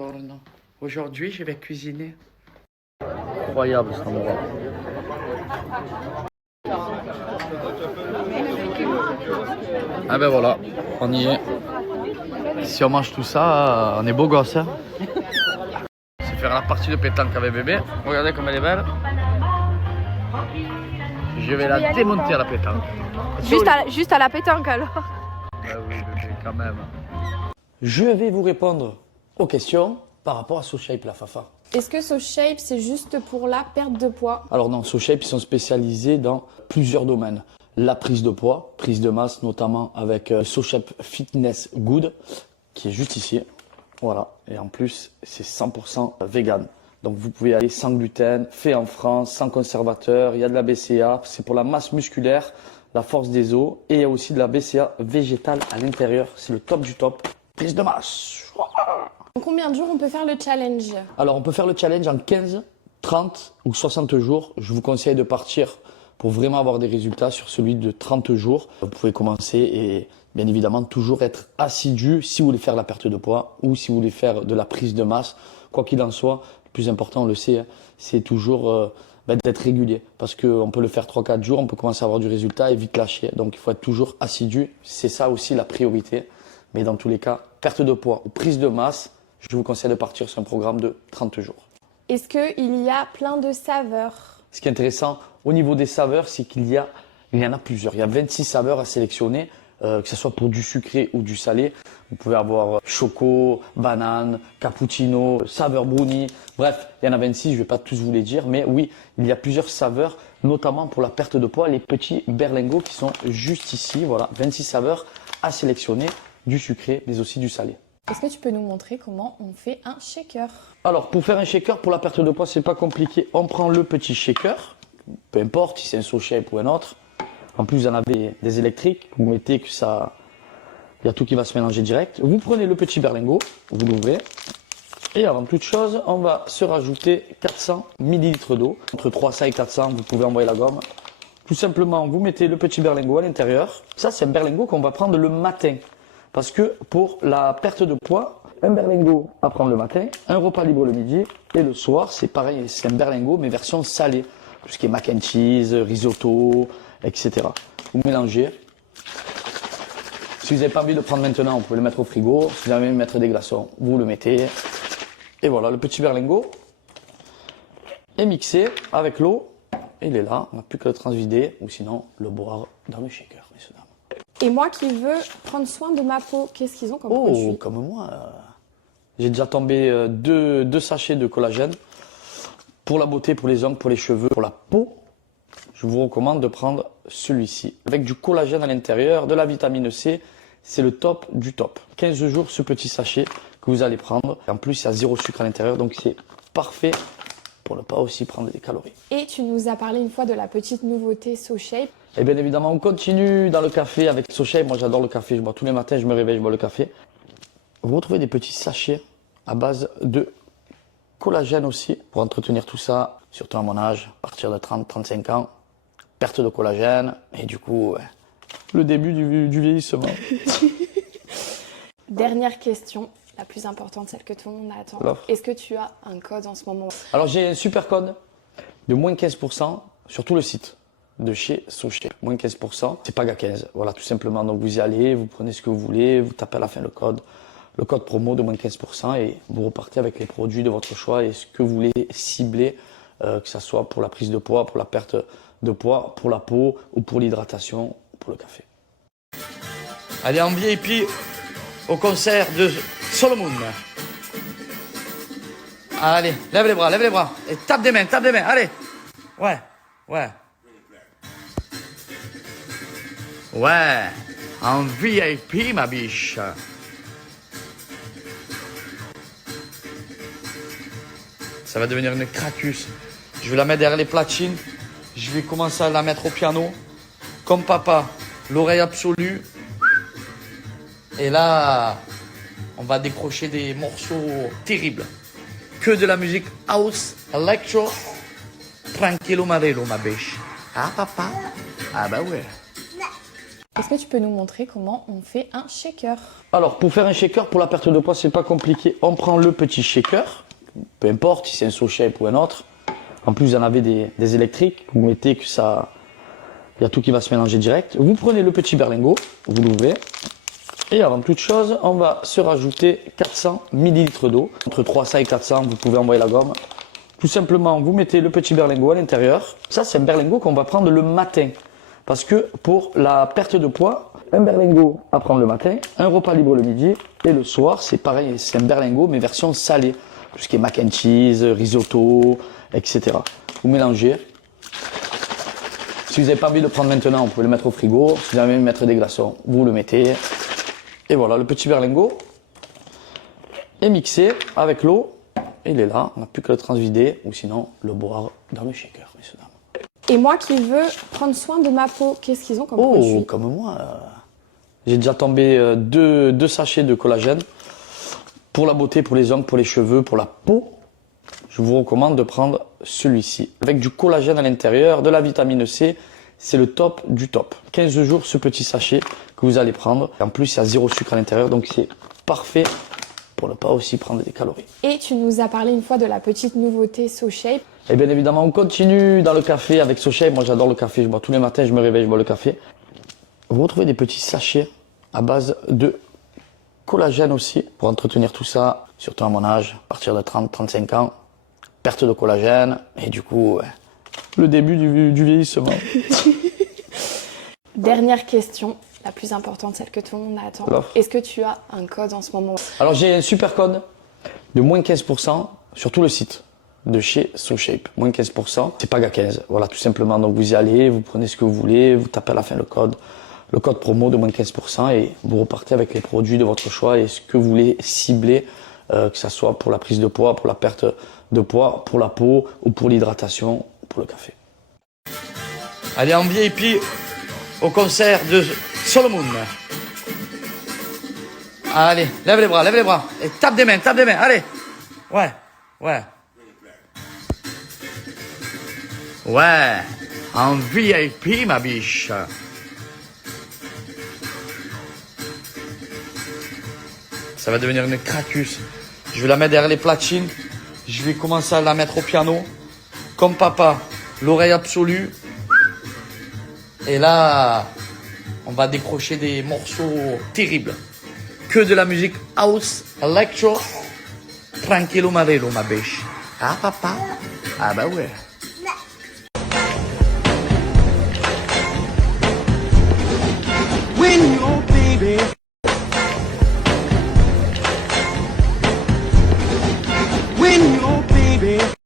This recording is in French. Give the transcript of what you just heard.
Buongiorno. Aujourd'hui, je vais cuisiner. Incroyable cet endroit. Ah ben voilà, on y est. Si on mange tout ça, on est beau gosse. Hein. C'est faire la partie de pétanque avec bébé. Regardez comme elle est belle. Je vais la démonter à la pétanque. Juste à la pétanque alors. Ah oui bébé, quand même. Je vais vous répondre aux questions par rapport à SoShape, la Fafa. Est-ce que SoShape c'est juste pour la perte de poids? Alors non, SoShape, ils sont spécialisés dans plusieurs domaines. La prise de poids, prise de masse, notamment avec SoShape Fitness Good, qui est juste ici. Voilà, et en plus, c'est 100% vegan. Donc vous pouvez aller sans gluten, fait en France, sans conservateur, il y a de la BCA, c'est pour la masse musculaire, la force des os, et il y a aussi de la BCA végétale à l'intérieur, c'est le top du top. Prise de masse. En combien de jours on peut faire le challenge? Alors on peut faire le challenge en 15, 30 ou 60 jours. Je vous conseille de partir pour vraiment avoir des résultats sur celui de 30 jours. Vous pouvez commencer et bien évidemment toujours être assidu si vous voulez faire la perte de poids ou si vous voulez faire de la prise de masse. Quoi qu'il en soit, le plus important, on le sait, c'est toujours d'être régulier. Parce qu'on peut le faire 3-4 jours, on peut commencer à avoir du résultat et vite lâcher. Donc il faut être toujours assidu. C'est ça aussi la priorité. Mais dans tous les cas, perte de poids ou prise de masse, je vous conseille de partir sur un programme de 30 jours. Est-ce qu'il y a plein de saveurs? Ce qui est intéressant au niveau des saveurs, c'est qu'il y en a plusieurs. Il y a 26 saveurs à sélectionner, que ce soit pour du sucré ou du salé. Vous pouvez avoir choco, banane, cappuccino, saveur brownie. Bref, il y en a 26, je ne vais pas tous vous les dire. Mais oui, il y a plusieurs saveurs, notamment pour la perte de poids. Les petits berlingots qui sont juste ici. Voilà, 26 saveurs à sélectionner, du sucré, mais aussi du salé. Est-ce que tu peux nous montrer comment on fait un shaker? Alors, pour faire un shaker, pour la perte de poids, c'est pas compliqué. On prend le petit shaker, peu importe si c'est un SoShape ou un autre. En plus, vous en avez des électriques. Vous mettez que ça, il y a tout qui va se mélanger direct. Vous prenez le petit berlingot, vous l'ouvrez. Et avant toute chose, on va se rajouter 400 ml d'eau. Entre 300 et 400, vous pouvez envoyer la gomme. Tout simplement, vous mettez le petit berlingot à l'intérieur. Ça, c'est un berlingot qu'on va prendre le matin. Parce que pour la perte de poids, un berlingot à prendre le matin, un repas libre le midi et le soir, c'est pareil, c'est un berlingot mais version salée. Tout ce qui est mac and cheese, risotto, etc. Vous mélangez. Si vous n'avez pas envie de le prendre maintenant, vous pouvez le mettre au frigo. Si vous avez envie de mettre des glaçons, vous le mettez. Et voilà, le petit berlingot est mixé avec l'eau. Il est là, on n'a plus qu'à le transvider ou sinon le boire dans le shaker, messieurs dames. Et moi qui veux prendre soin de ma peau, qu'est-ce qu'ils ont comme Oh, produit? comme moi. J'ai déjà tombé deux sachets de collagène. Pour la beauté, pour les ongles, pour les cheveux, pour la peau, je vous recommande de prendre celui-ci. Avec du collagène à l'intérieur, de la vitamine C, c'est le top du top. 15 jours, ce petit sachet que vous allez prendre. En plus, il y a 0 sucre à l'intérieur, donc c'est parfait pour ne pas aussi prendre des calories. Et tu nous as parlé une fois de la petite nouveauté SoShape. Et bien évidemment, on continue dans le café avec SoShape. Moi, j'adore le café. Je bois tous les matins, je me réveille, je bois le café. Vous retrouvez des petits sachets à base de collagène aussi pour entretenir tout ça, surtout à mon âge, à partir de 30-35 ans. Perte de collagène et du coup, le début du vieillissement. Dernière question, la plus importante, celle que tout le monde attend. L'offre. Est-ce que tu as un code en ce moment? Alors, j'ai un super code de moins 15% sur tout le site de chez SoShape. Moins 15%, c'est PAGA 15. Voilà, tout simplement. Donc, vous y allez, vous prenez ce que vous voulez, vous tapez à la fin le code promo de moins 15% et vous repartez avec les produits de votre choix et ce que vous voulez cibler, que ce soit pour la prise de poids, pour la perte de poids, pour la peau ou pour l'hydratation ou pour le café. Allez, en VIP au concert de Solomon. Allez, lève les bras et tape des mains, allez. Ouais. Ouais, en VIP, ma biche. Ça va devenir une cracus. Je vais la mettre derrière les platines. Je vais commencer à la mettre au piano. Comme papa, l'oreille absolue. Et là, on va décrocher des morceaux terribles. Que de la musique house, electro. Tranquillo marello, ma biche. Ah, papa? Ah, bah ouais. Est-ce que tu peux nous montrer comment on fait un shaker? Alors, pour faire un shaker, pour la perte de poids, c'est pas compliqué. On prend le petit shaker, peu importe si c'est un SoShape ou un autre. En plus, vous en avez des électriques. Vous mettez que ça, il y a tout qui va se mélanger direct. Vous prenez le petit berlingot, vous l'ouvrez. Et avant toute chose, on va se rajouter 400 ml d'eau. Entre 300 et 400, vous pouvez envoyer la gomme. Tout simplement, vous mettez le petit berlingot à l'intérieur. Ça, c'est un berlingot qu'on va prendre le matin. Parce que pour la perte de poids, un berlingot à prendre le matin, un repas libre le midi et le soir, c'est pareil, c'est un berlingot mais version salée. Tout ce qui est mac and cheese, risotto, etc. Vous mélangez. Si vous n'avez pas envie de le prendre maintenant, vous pouvez le mettre au frigo. Si vous avez envie de mettre des glaçons, vous le mettez. Et voilà, le petit berlingot est mixé avec l'eau. Il est là, on n'a plus qu'à le transvider ou sinon le boire dans le shaker, messieurs, dames. Et moi qui veux prendre soin de ma peau, qu'est-ce qu'ils ont comme produit? Oh, comme moi. J'ai déjà tombé deux sachets de collagène. Pour la beauté, pour les ongles, pour les cheveux, pour la peau, je vous recommande de prendre celui-ci. Avec du collagène à l'intérieur, de la vitamine C, c'est le top du top. 15 jours, ce petit sachet que vous allez prendre. En plus, il y a 0 sucre à l'intérieur, donc c'est parfait pour ne pas aussi prendre des calories. Et tu nous as parlé une fois de la petite nouveauté SoShape. Et bien évidemment, on continue dans le café avec SoShape. Moi, j'adore le café. Je bois tous les matins, je me réveille, je bois le café. Vous retrouvez des petits sachets à base de collagène aussi pour entretenir tout ça, surtout à mon âge, à partir de 30-35 ans. Perte de collagène et du coup, le début du vieillissement. Dernière question, la plus importante, celle que tout le monde attend. Alors. Est-ce que tu as un code en ce moment? Alors j'ai un super code de moins 15% sur tout le site de chez SoShape. Moins 15%, c'est PAGA 15. Voilà, tout simplement. Donc vous y allez, vous prenez ce que vous voulez, vous tapez à la fin le code promo de moins 15% et vous repartez avec les produits de votre choix et ce que vous voulez cibler, que ce soit pour la prise de poids, pour la perte de poids, pour la peau ou pour l'hydratation ou pour le café. Allez en VIP au concert de Solomon. Allez, lève les bras. Et tape des mains, allez. Ouais. Ouais, en VIP, ma biche. Ça va devenir une cracus. Je vais la mettre derrière les platines. Je vais commencer à la mettre au piano. Comme papa, l'oreille absolue. Et là, on va décrocher des morceaux terribles. Que de la musique house, electro. Tranquillo marelo, ma biche. Ah, papa? Ah, bah ouais.